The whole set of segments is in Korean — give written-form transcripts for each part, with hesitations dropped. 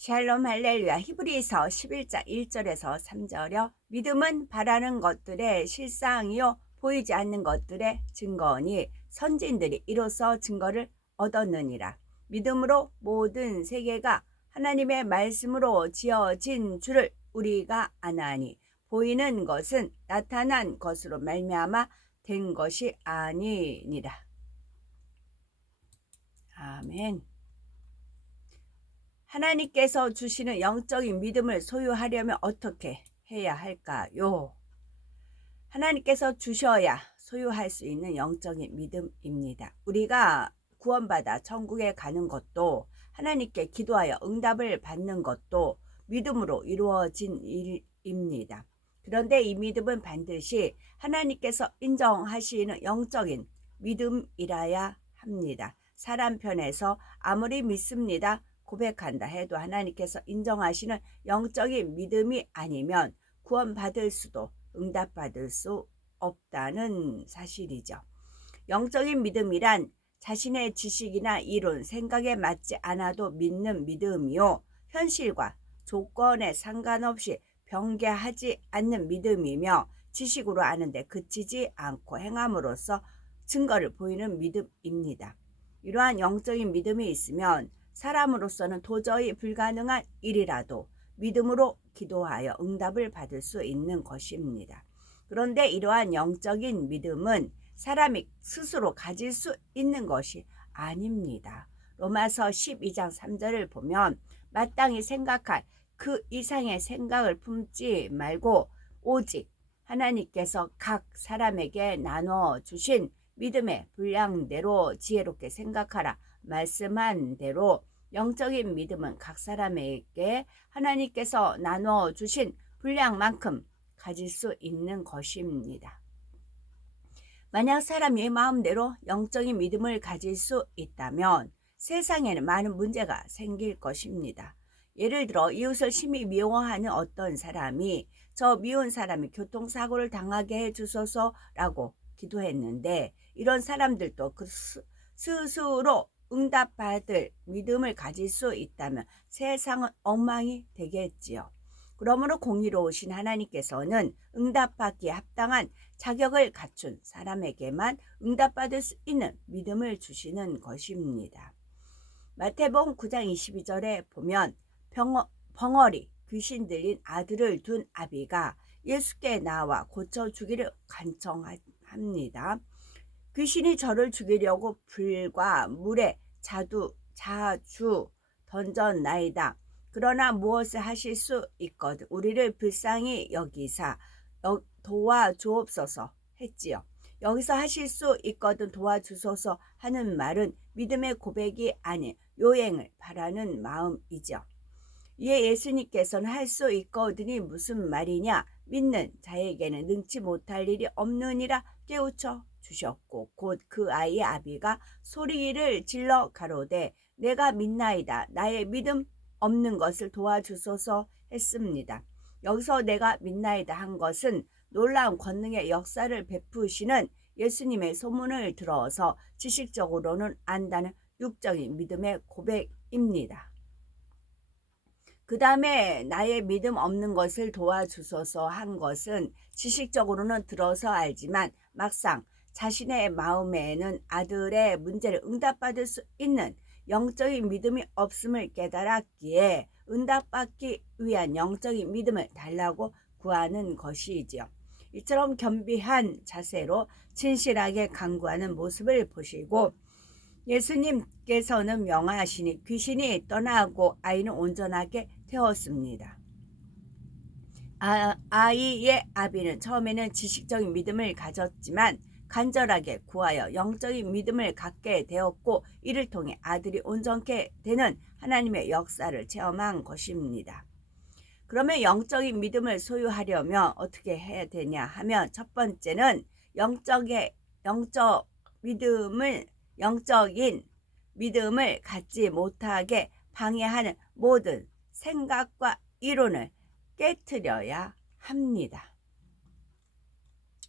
샬롬 할렐루야. 히브리서 11장 1절에서 3절여. 믿음은 바라는 것들의 실상이요 보이지 않는 것들의 증거니 선진들이 이로써 증거를 얻었느니라. 믿음으로 모든 세계가 하나님의 말씀으로 지어진 줄을 우리가 아나니 보이는 것은 나타난 것으로 말미암아 된 것이 아니니라. 아멘. 하나님께서 주시는 영적인 믿음을 소유하려면 어떻게 해야 할까요? 하나님께서 주셔야 소유할 수 있는 영적인 믿음입니다. 우리가 구원받아 천국에 가는 것도 하나님께 기도하여 응답을 받는 것도 믿음으로 이루어진 일입니다. 그런데 이 믿음은 반드시 하나님께서 인정하시는 영적인 믿음이라야 합니다. 사람 편에서 아무리 믿습니다 고백한다 해도 하나님께서 인정하시는 영적인 믿음이 아니면 구원받을 수도 응답받을 수 없다는 사실이죠. 영적인 믿음이란 자신의 지식이나 이론, 생각에 맞지 않아도 믿는 믿음이요. 현실과 조건에 상관없이 변개하지 않는 믿음이며 지식으로 아는데 그치지 않고 행함으로써 증거를 보이는 믿음입니다. 이러한 영적인 믿음이 있으면 사람으로서는 도저히 불가능한 일이라도 믿음으로 기도하여 응답을 받을 수 있는 것입니다. 그런데 이러한 영적인 믿음은 사람이 스스로 가질 수 있는 것이 아닙니다. 로마서 12장 3절을 보면 마땅히 생각할 그 이상의 생각을 품지 말고 오직 하나님께서 각 사람에게 나눠 주신 믿음의 분량대로 지혜롭게 생각하라 말씀한 대로 영적인 믿음은 각 사람에게 하나님께서 나눠 주신 분량만큼 가질 수 있는 것입니다. 만약 사람이 마음대로 영적인 믿음을 가질 수 있다면 세상에는 많은 문제가 생길 것입니다. 예를 들어 이웃을 심히 미워하는 어떤 사람이 저 미운 사람이 교통사고를 당하게 해주소서라고 기도했는데 이런 사람들도 그 스스로 응답받을 믿음을 가질 수 있다면 세상은 엉망이 되겠지요. 그러므로 공의로우신 하나님께서는 응답받기에 합당한 자격을 갖춘 사람에게만 응답받을 수 있는 믿음을 주시는 것입니다. 마태복음 9장 22절에 보면 벙어리 귀신 들린 아들을 둔 아비가 예수께 나와 고쳐주기를 간청합니다. 귀신이 저를 죽이려고 불과 물에 자주 던졌나이다. 그러나 무엇을 하실 수 있거든 우리를 불쌍히 여기사 도와주옵소서 했지요. 여기서 하실 수 있거든 도와주소서 하는 말은 믿음의 고백이 아닌 요행을 바라는 마음이죠. 이에 예수님께서는 할 수 있거든이 무슨 말이냐 믿는 자에게는 능치 못할 일이 없느니라 깨우쳐 주셨고 곧 그 아이의 아비가 소리를 질러 가로되 내가 믿나이다 나의 믿음 없는 것을 도와주소서 했습니다. 여기서 내가 믿나이다 한 것은 놀라운 권능의 역사를 베푸시는 예수님의 소문을 들어서 지식적으로는 안다는 육적인 믿음의 고백입니다. 그 다음에 나의 믿음 없는 것을 도와주소서 한 것은 지식적으로는 들어서 알지만 막상 자신의 마음에는 아들의 문제를 응답받을 수 있는 영적인 믿음이 없음을 깨달았기에 응답받기 위한 영적인 믿음을 달라고 구하는 것이지요. 이처럼 겸비한 자세로 진실하게 간구하는 모습을 보시고 예수님께서는 명하시니 귀신이 떠나고 아이는 온전하게 되었습니다. 아이의 아비는 처음에는 지식적인 믿음을 가졌지만 간절하게 구하여 영적인 믿음을 갖게 되었고 이를 통해 아들이 온전케 되는 하나님의 역사를 체험한 것입니다. 그러면 영적인 믿음을 소유하려면 어떻게 해야 되냐 하면 첫 번째는 영적인 믿음을 갖지 못하게 방해하는 모든 생각과 이론을 깨트려야 합니다.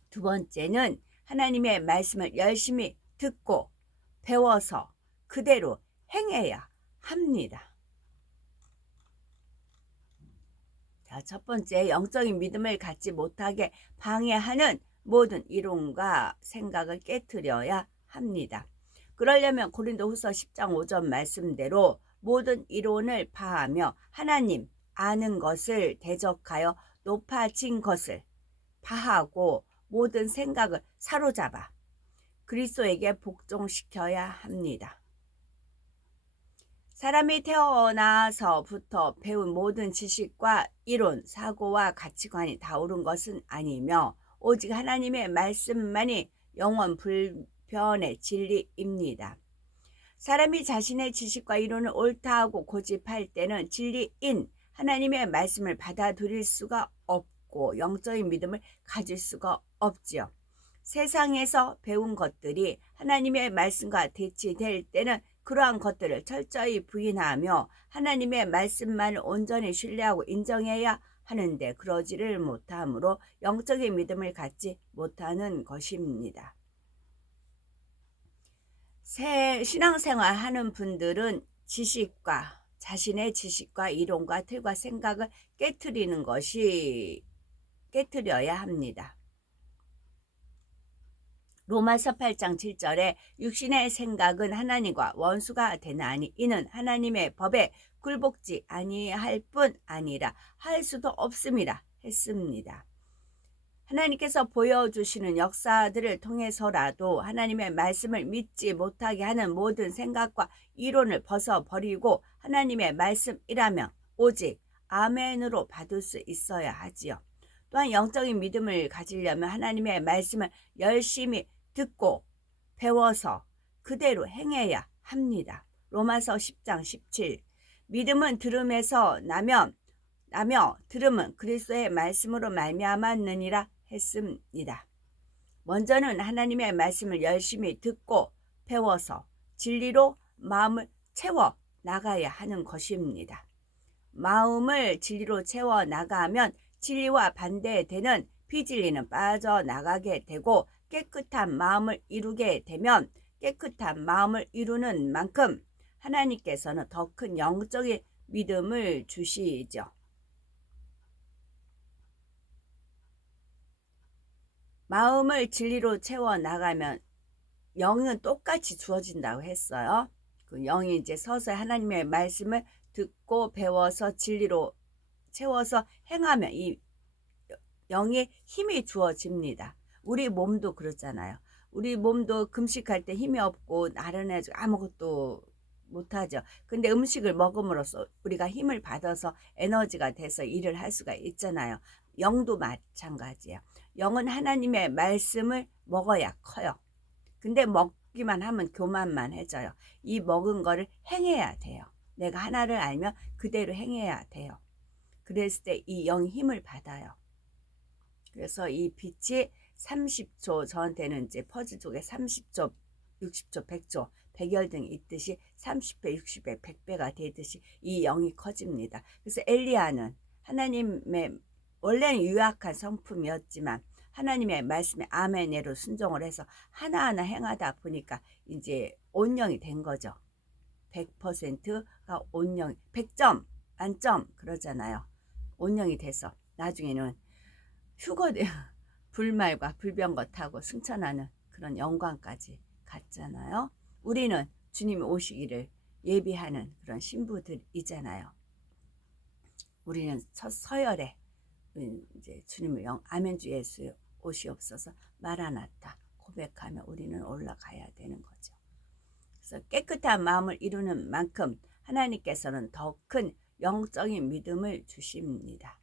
두 번째는 하나님의 말씀을 열심히 듣고 배워서 그대로 행해야 합니다. 자, 첫 번째, 영적인 믿음을 갖지 못하게 방해하는 모든 이론과 생각을 깨트려야 합니다. 그러려면 고린도후서 10장 5절 말씀대로 모든 이론을 파하며 하나님 아는 것을 대적하여 높아진 것을 파하고 모든 생각을 사로잡아 그리스도에게 복종시켜야 합니다. 사람이 태어나서부터 배운 모든 지식과 이론, 사고와 가치관이 다 옳은 것은 아니며 오직 하나님의 말씀만이 영원 불변의 진리입니다. 사람이 자신의 지식과 이론을 옳다 하고 고집할 때는 진리인 하나님의 말씀을 받아들일 수가 없고 영적인 믿음을 가질 수가 없지요. 세상에서 배운 것들이 하나님의 말씀과 대치될 때는 그러한 것들을 철저히 부인하며 하나님의 말씀만을 온전히 신뢰하고 인정해야 하는데 그러지를 못하므로 영적인 믿음을 갖지 못하는 것입니다. 신앙생활 하는 분들은 자신의 지식과 이론과 틀과 생각을 깨트려야 합니다. 로마서 8장 7절에 육신의 생각은 하나님과 원수가 되나니 이는 하나님의 법에 굴복지 아니할 뿐 아니라 할 수도 없음이라 했습니다. 하나님께서 보여주시는 역사들을 통해서라도 하나님의 말씀을 믿지 못하게 하는 모든 생각과 이론을 벗어버리고 하나님의 말씀이라면 오직 아멘으로 받을 수 있어야 하지요. 또한 영적인 믿음을 가지려면 하나님의 말씀을 열심히 듣고 배워서 그대로 행해야 합니다. 로마서 10장 17 믿음은 들음에서 나며 들음은 그리스도의 말씀으로 말미암았느니라 했습니다. 먼저는 하나님의 말씀을 열심히 듣고 배워서 진리로 마음을 채워 나가야 하는 것입니다. 마음을 진리로 채워 나가면 진리와 반대되는 비진리는 빠져나가게 되고 깨끗한 마음을 이루게 되면 깨끗한 마음을 이루는 만큼 하나님께서는 더 큰 영적인 믿음을 주시죠. 마음을 진리로 채워나가면 영은 똑같이 주어진다고 했어요. 그 영이 이제 서서히 하나님의 말씀을 듣고 배워서 진리로 채워서 행하면 이 영의 힘이 주어집니다. 우리 몸도 그렇잖아요. 우리 몸도 금식할 때 힘이 없고 나른해지고 아무것도 못하죠. 근데 음식을 먹음으로써 우리가 힘을 받아서 에너지가 돼서 일을 할 수가 있잖아요. 영도 마찬가지예요. 영은 하나님의 말씀을 먹어야 커요. 근데 먹기만 하면 교만만 해져요. 이 먹은 거를 행해야 돼요. 내가 하나를 알면 그대로 행해야 돼요. 그랬을 때 이 영이 힘을 받아요. 그래서 이 빛이 30초, 저한테는 이제 퍼즐 쪽에 30초, 60초, 100초, 백열등이 있듯이 30배, 60배, 100배가 되듯이 이 영이 커집니다. 그래서 엘리야는 하나님의 원래는 유약한 성품이었지만 하나님의 말씀에 아멘으로 순종을 해서 하나하나 행하다 보니까 이제 온영이 된 거죠. 100%가 온영, 100점, 만점 그러잖아요. 온영이 돼서 나중에는 불말과 불병거 타고 승천하는 그런 영광까지 갔잖아요. 우리는 주님이 오시기를 예비하는 그런 신부들이잖아요. 우리는 첫 서열에 이제 주님을 아멘 주 예수 오시옵소서 마라나타 고백하며 우리는 올라가야 되는 거죠. 그래서 깨끗한 마음을 이루는 만큼 하나님께서는 더 큰 영적인 믿음을 주십니다.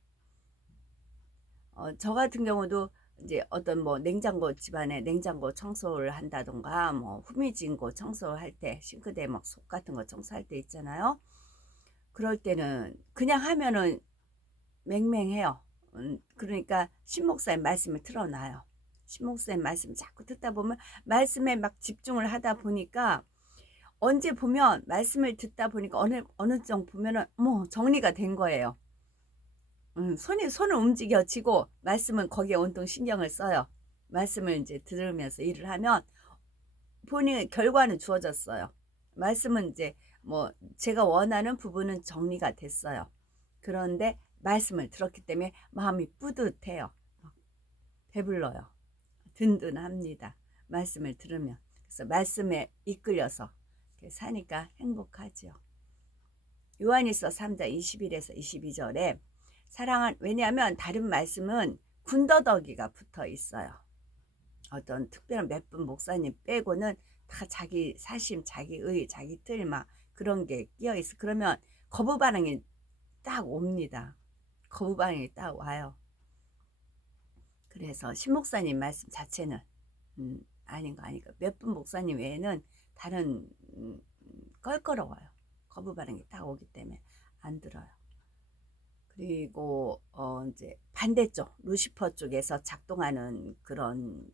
저 같은 경우도 이제 어떤 냉장고 집안에 냉장고 청소를 한다던가 후미진고 청소할 때 싱크대 속 같은 거 청소할 때 있잖아요. 그럴 때는 그냥 하면은 맹맹해요. 그러니까 신목사의 말씀을 틀어놔요. 신목사의 말씀을 자꾸 듣다 보면 말씀에 막 집중을 하다 보니까 언제 보면 말씀을 듣다 보니까 어느 정도 보면은 정리가 된 거예요. 손을 움직여지고 말씀은 거기에 온통 신경을 써요. 말씀을 이제 들으면서 일을 하면 본인 결과는 주어졌어요. 말씀은 이제 제가 원하는 부분은 정리가 됐어요. 그런데 말씀을 들었기 때문에 마음이 뿌듯해요. 배불러요. 든든합니다. 말씀을 들으면. 그래서 말씀에 이끌려서 사니까 행복하죠. 요한일서 3장 21에서 22절에 왜냐하면 다른 말씀은 군더더기가 붙어 있어요. 어떤 특별한 몇 분 목사님 빼고는 다 자기 사심, 자기의, 자기 틀 막 그런 게 끼어 있어. 그러면 거부 반응이 딱 옵니다. 거부 반응이 딱 와요. 그래서 신목사님 말씀 자체는 아닌 거 아니까 몇 분 목사님 외에는 다른 껄끄러워요. 거부 반응이 딱 오기 때문에 안 들어요. 그리고 이제 반대쪽 루시퍼 쪽에서 작동하는 그런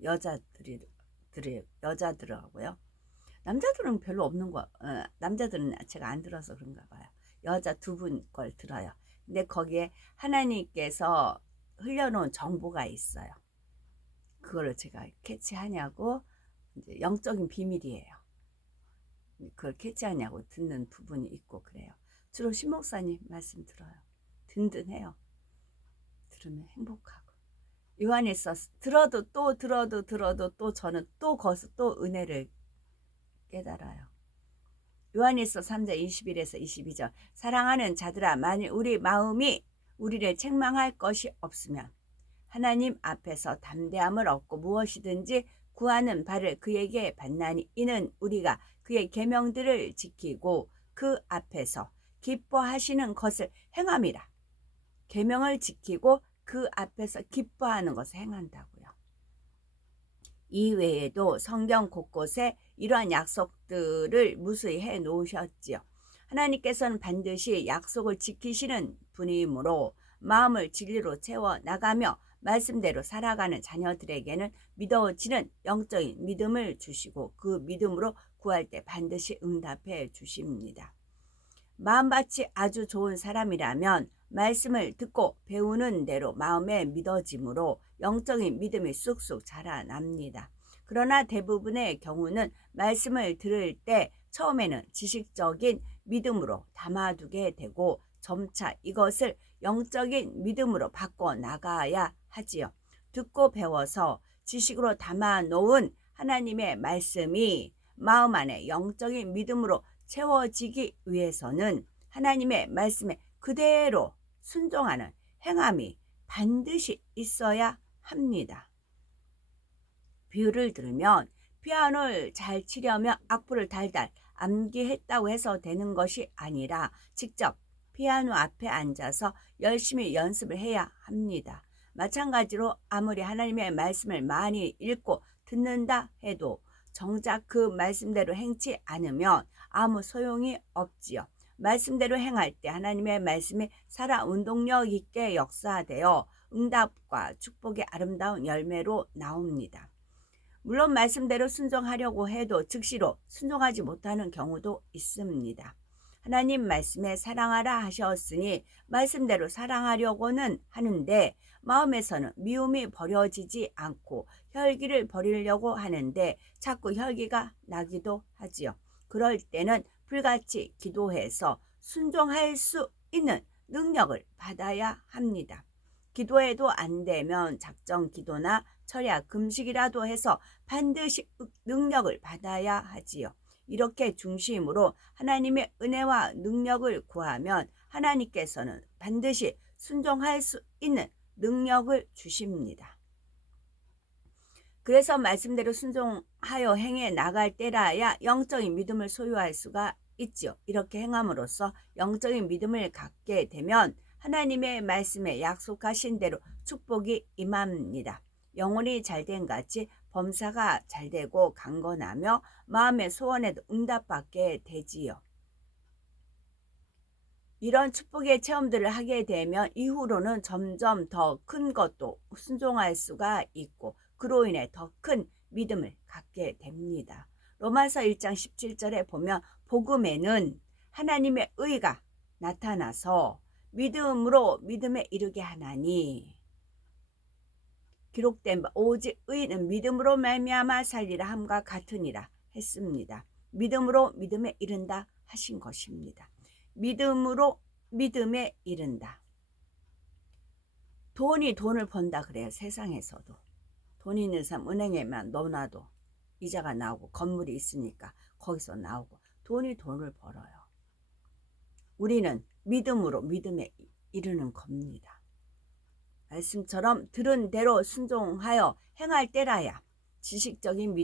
여자들하고요. 남자들은 별로 없는 거. 남자들은 제가 안 들어서 그런가 봐요. 여자 두 분 걸 들어요. 근데 거기에 하나님께서 흘려놓은 정보가 있어요. 그거를 제가 캐치하냐고, 이제 영적인 비밀이에요. 그걸 캐치하냐고 듣는 부분이 있고 그래요. 주로 신목사님 말씀 들어요. 든든해요. 들으면 행복하고. 요한일서 들어도 또 저는 또 거기서 또 은혜를 깨달아요. 요한일서 3장 21에서 22절 사랑하는 자들아 만일 우리 마음이 우리를 책망할 것이 없으면 하나님 앞에서 담대함을 얻고 무엇이든지 구하는 바를 그에게 받나니 이는 우리가 그의 계명들을 지키고 그 앞에서 기뻐하시는 것을 행함이라. 계명을 지키고 그 앞에서 기뻐하는 것을 행한다고요. 이 외에도 성경 곳곳에 이러한 약속들을 무수히 해 놓으셨지요. 하나님께서는 반드시 약속을 지키시는 분이므로 마음을 진리로 채워 나가며 말씀대로 살아가는 자녀들에게는 믿어지는 영적인 믿음을 주시고 그 믿음으로 구할 때 반드시 응답해 주십니다. 마음밭이 아주 좋은 사람이라면 말씀을 듣고 배우는 대로 마음에 믿어짐으로 영적인 믿음이 쑥쑥 자라납니다. 그러나 대부분의 경우는 말씀을 들을 때 처음에는 지식적인 믿음으로 담아두게 되고 점차 이것을 영적인 믿음으로 바꿔 나가야 하지요. 듣고 배워서 지식으로 담아놓은 하나님의 말씀이 마음 안에 영적인 믿음으로 채워지기 위해서는 하나님의 말씀에 그대로 순종하는 행함이 반드시 있어야 합니다. 비유를 들으면 피아노를 잘 치려면 악보를 달달 암기했다고 해서 되는 것이 아니라 직접 피아노 앞에 앉아서 열심히 연습을 해야 합니다. 마찬가지로 아무리 하나님의 말씀을 많이 읽고 듣는다 해도 정작 그 말씀대로 행치 않으면 아무 소용이 없지요. 말씀대로 행할 때 하나님의 말씀이 살아 운동력 있게 역사되어 응답과 축복의 아름다운 열매로 나옵니다. 물론 말씀대로 순종하려고 해도 즉시로 순종하지 못하는 경우도 있습니다. 하나님 말씀에 사랑하라 하셨으니 말씀대로 사랑하려고는 하는데 마음에서는 미움이 버려지지 않고 혈기를 버리려고 하는데 자꾸 혈기가 나기도 하지요. 그럴 때는 불같이 기도해서 순종할 수 있는 능력을 받아야 합니다. 기도해도 안 되면 작정 기도나 철야 금식이라도 해서 반드시 능력을 받아야 하지요. 이렇게 중심으로 하나님의 은혜와 능력을 구하면 하나님께서는 반드시 순종할 수 있는 능력을 주십니다. 그래서 말씀대로 순종하여 행해 나갈 때라야 영적인 믿음을 소유할 수가 있죠. 이렇게 행함으로써 영적인 믿음을 갖게 되면 하나님의 말씀에 약속하신 대로 축복이 임합니다. 영혼이 잘된 같이 범사가 잘되고 강건하며 마음의 소원에도 응답받게 되지요. 이런 축복의 체험들을 하게 되면 이후로는 점점 더 큰 것도 순종할 수가 있고 그로 인해 더 큰 믿음을 갖게 됩니다. 로마서 1장 17절에 보면 복음에는 하나님의 의가 나타나서 믿음으로 믿음에 이르게 하나니 기록된 바 오직 의인은 믿음으로 말미암아 살리라 함과 같으니라 했습니다. 믿음으로 믿음에 이른다 하신 것입니다. 믿음으로 믿음에 이른다. 돈이 돈을 번다 그래요. 세상에서도. 돈 있는 사람 은행에만 넣어놔도 이자가 나오고 건물이 있으니까 거기서 나오고 돈이 돈을 벌어요. 우리는 믿음으로 믿음에 이르는 겁니다. 말씀처럼 들은 대로 순종하여 행할 때라야 지식적인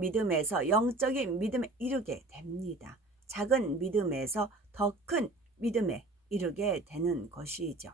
믿음에서 영적인 믿음에 이르게 됩니다. 작은 믿음에서 더 큰 믿음에 이르게 되는 것이죠.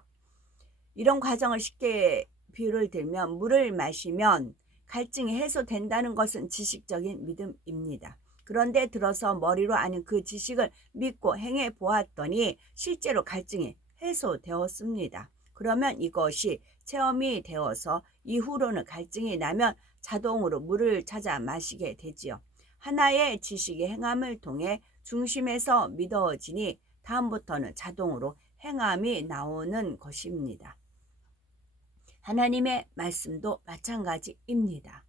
이런 과정을 쉽게 비유를 들면 물을 마시면 갈증이 해소된다는 것은 지식적인 믿음입니다. 그런데 들어서 머리로 아는 그 지식을 믿고 행해 보았더니 실제로 갈증이 해소되었습니다. 그러면 이것이 체험이 되어서 이후로는 갈증이 나면 자동으로 물을 찾아 마시게 되지요. 하나의 지식의 행함을 통해 중심에서 믿어지니 다음부터는 자동으로 행함이 나오는 것입니다. 하나님의 말씀도 마찬가지입니다.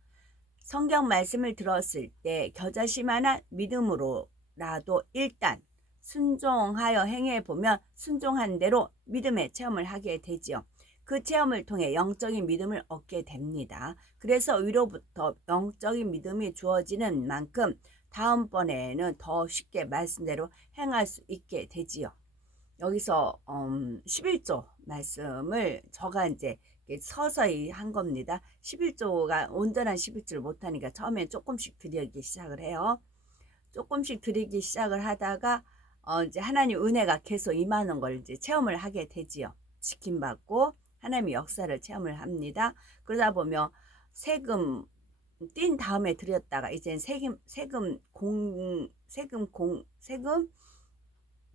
성경 말씀을 들었을 때 겨자씨만한 믿음으로라도 일단 순종하여 행해보면 순종한 대로 믿음의 체험을 하게 되지요. 그 체험을 통해 영적인 믿음을 얻게 됩니다. 그래서 위로부터 영적인 믿음이 주어지는 만큼 다음번에는 더 쉽게 말씀대로 행할 수 있게 되지요. 여기서 11조 말씀을 저가 이제 서서히 한 겁니다. 11조가 온전한 11조를 못하니까 처음엔 조금씩 드리기 시작을 해요. 조금씩 드리기 시작을 하다가 이제 하나님 은혜가 계속 임하는 걸 이제 체험을 하게 되지요. 지킴받고 하나님의 역사를 체험을 합니다. 그러다 보면 세금 띈 다음에 드렸다가 이제 세금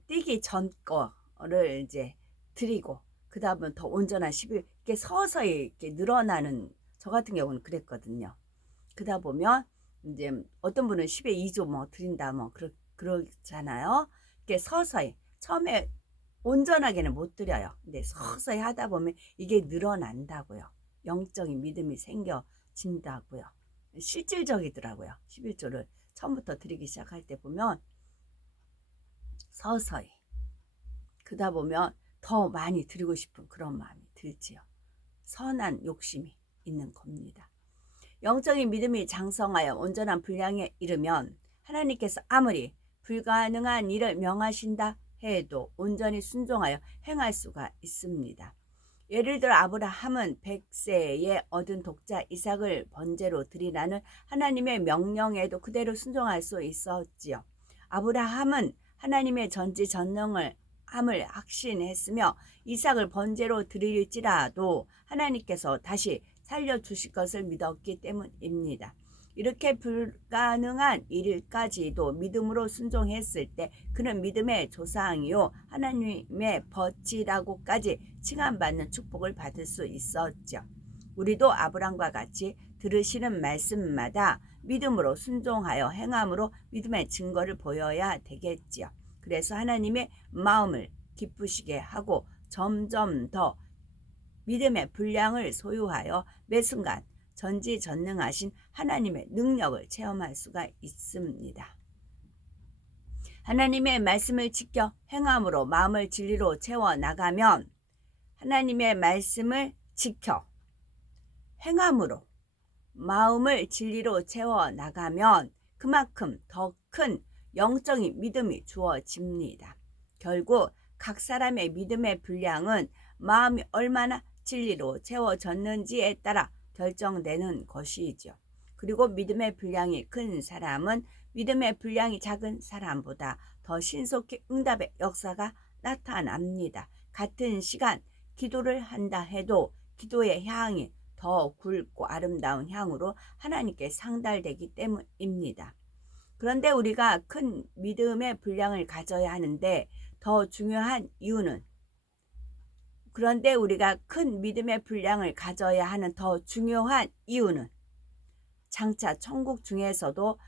띄기 전 거를 이제 드리고 그 다음은 더 온전한 11 이렇게 서서히 이렇게 늘어나는 저 같은 경우는 그랬거든요. 그러다 보면 이제 어떤 분은 10에 2조 뭐 드린다 뭐 그러잖아요. 이렇게 서서히 처음에 온전하게는 못 드려요. 근데 서서히 하다 보면 이게 늘어난다고요. 영적인 믿음이 생겨진다고요. 실질적이더라고요. 11조를 처음부터 드리기 시작할 때 보면 서서히 그러다 보면 더 많이 드리고 싶은 그런 마음이 들지요. 선한 욕심이 있는 겁니다. 영적인 믿음이 장성하여 온전한 분량에 이르면 하나님께서 아무리 불가능한 일을 명하신다 해도 온전히 순종하여 행할 수가 있습니다. 예를 들어 아브라함은 100세에 얻은 독자 이삭을 번제로 드리라는 하나님의 명령에도 그대로 순종할 수 있었지요. 아브라함은 하나님의 전지전능을 함을 확신했으며 이삭을 번제로 드릴지라도 하나님께서 다시 살려주실 것을 믿었기 때문입니다. 이렇게 불가능한 일까지도 믿음으로 순종했을 때 그는 믿음의 조상이요 하나님의 벗이라고까지 칭함받는 축복을 받을 수 있었죠. 우리도 아브라함과 같이 들으시는 말씀마다 믿음으로 순종하여 행함으로 믿음의 증거를 보여야 되겠지요. 그래서 하나님의 마음을 기쁘시게 하고 점점 더 믿음의 분량을 소유하여 매 순간 전지전능하신 하나님의 능력을 체험할 수가 있습니다. 하나님의 말씀을 지켜 행함으로 마음을 진리로 채워나가면 하나님의 말씀을 지켜 행함으로 마음을 진리로 채워나가면 그만큼 더 큰 영적인 믿음이 주어집니다. 결국 각 사람의 믿음의 분량은 마음이 얼마나 진리로 채워졌는지에 따라 결정되는 것이죠. 그리고 믿음의 분량이 큰 사람은 믿음의 분량이 작은 사람보다 더 신속히 응답의 역사가 나타납니다. 같은 시간 기도를 한다 해도 기도의 향이 더 굵고 아름다운 향으로 하나님께 상달되기 때문입니다. 그런데 우리가 큰 믿음의 분량을 가져야 하는데 더 중요한 이유는 장차 천국 중에서도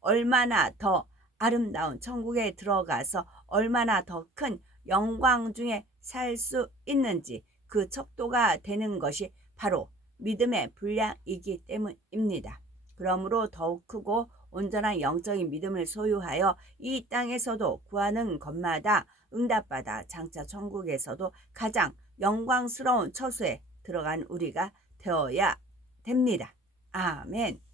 얼마나 더 아름다운 천국에 들어가서 얼마나 더 큰 영광 중에 살 수 있는지 그 척도가 되는 것이 바로 믿음의 분량이기 때문입니다. 그러므로 더욱 크고 온전한 영적인 믿음을 소유하여 이 땅에서도 구하는 것마다 응답받아 장차 천국에서도 가장 영광스러운 처소에 들어간 우리가 되어야 됩니다. 아멘.